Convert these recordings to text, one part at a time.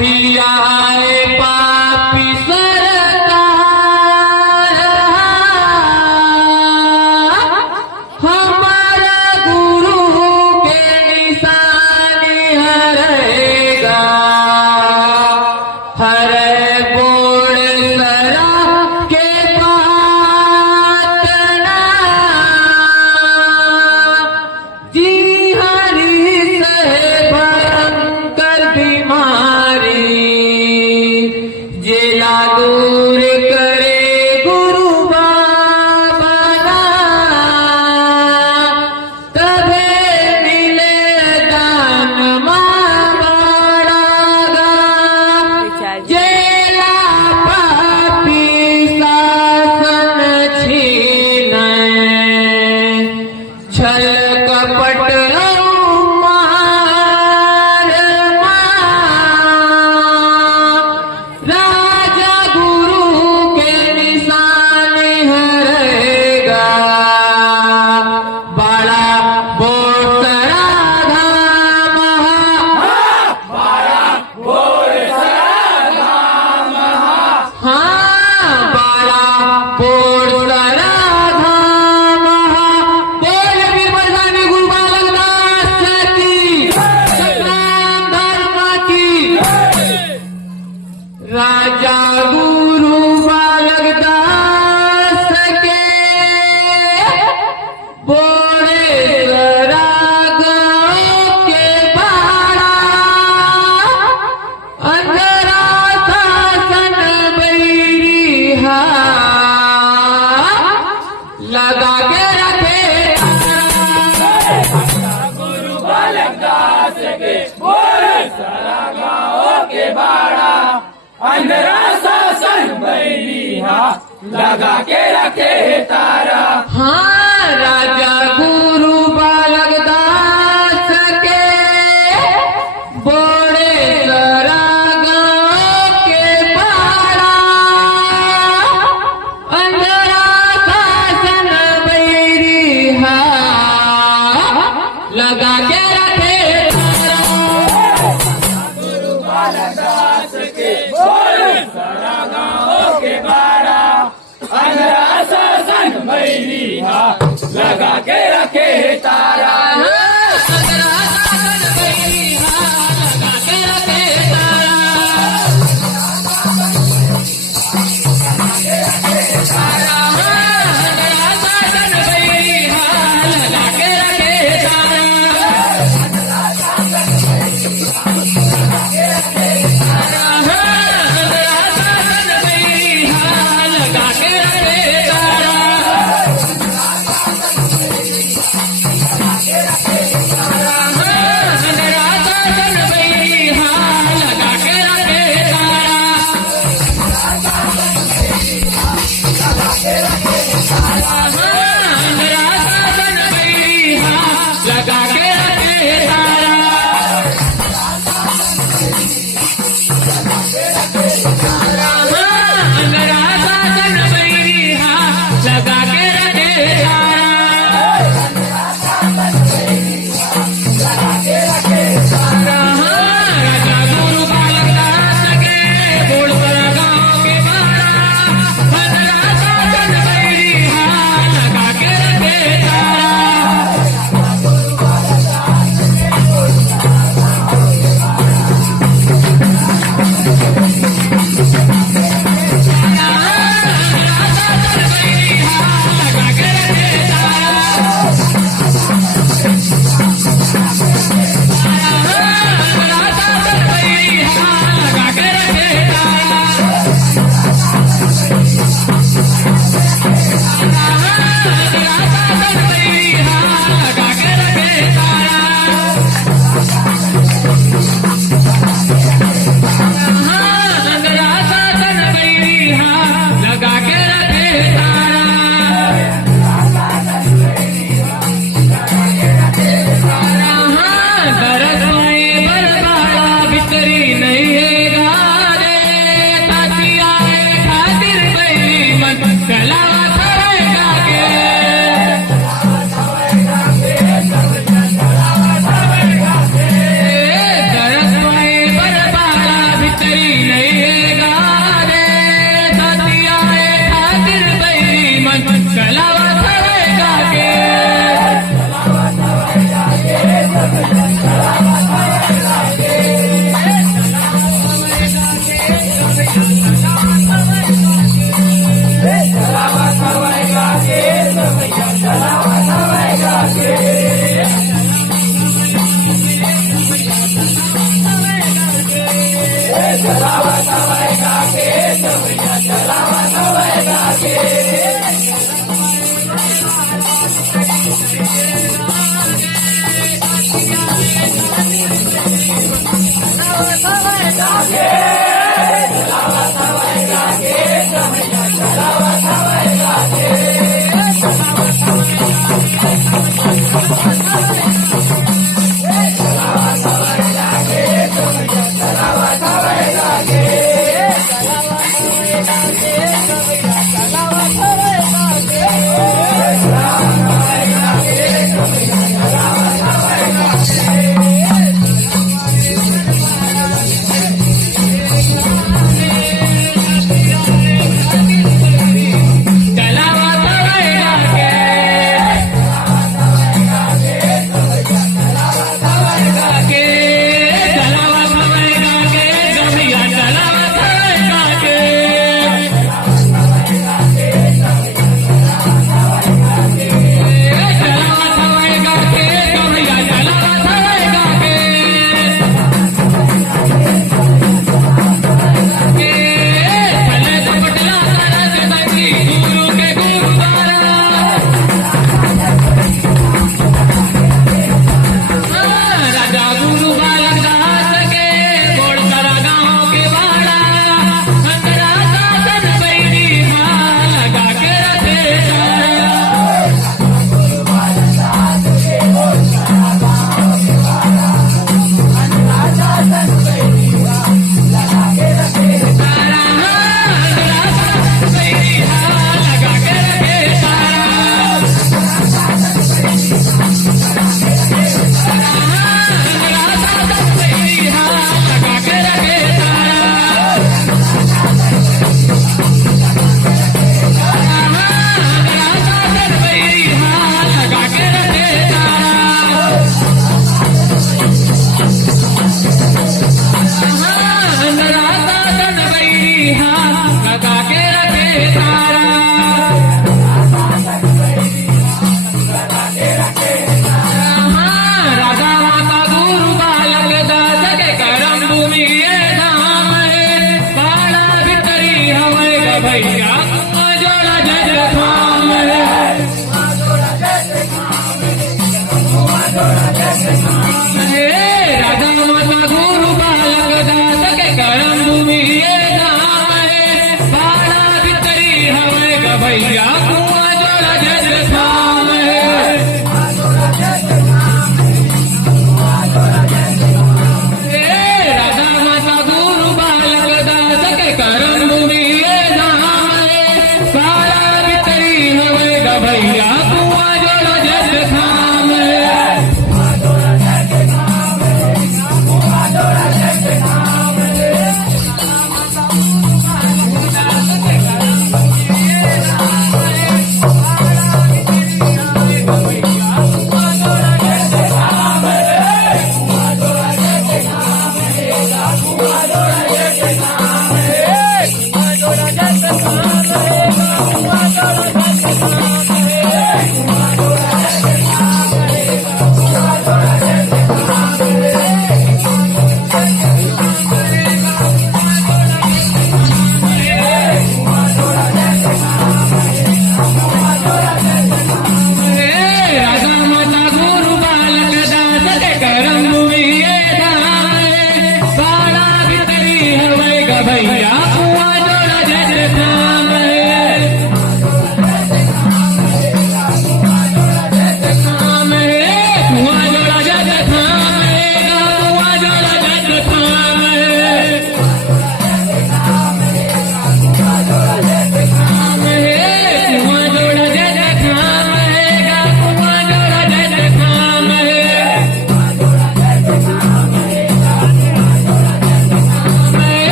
पापी आए पापी सरकार, हमारा गुरु के निशानी हरेगा, हरे बोल सरा के पातना, जी हरी से भयंकर बीमारी, जेला दूर करे गुरु बाबा, तबे मिले दान मांगड़ा, जेला पापी शासन छीने, छल कपट मार राजा गुरु के निशाने हरेगा, बड़ा बोसरा धाम, हाँ बड़ा बोसरा धाम, बोल वीर मर्दानी गुरु बालक दास की, सतनाम धर्म की, राजा गुरु बालक दास के बोले राग के बाड़ा, अंधरा शासन बैरी लगा के रखे गुरु बालक दास के बोल सारा गाँव के बाड़ा, अंधरा शासन बैरिया लगा के रखे तारा। हाँ राजा गुरु बालक दास के बोले सरा गाँव के बाड़ा, अंधरा शासन बैरी लगा के रखे तारा। गुरु बालक दास के बोल सारा गाँव के बाड़ा, अंधरा शासन बैरिया लगा के रखे तारा। अंधरा शासन बैरी लगा के रखे तारा। अंधरा शासन बैरी लगा के रखे तारा। अंधरा शासन बैरी लगा के रखे तारा।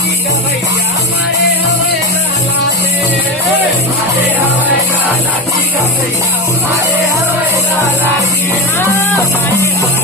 की गवैया मारे हवे गालाते मारे हवे गाला की गवैया मारे हवे गाला की मारे हवे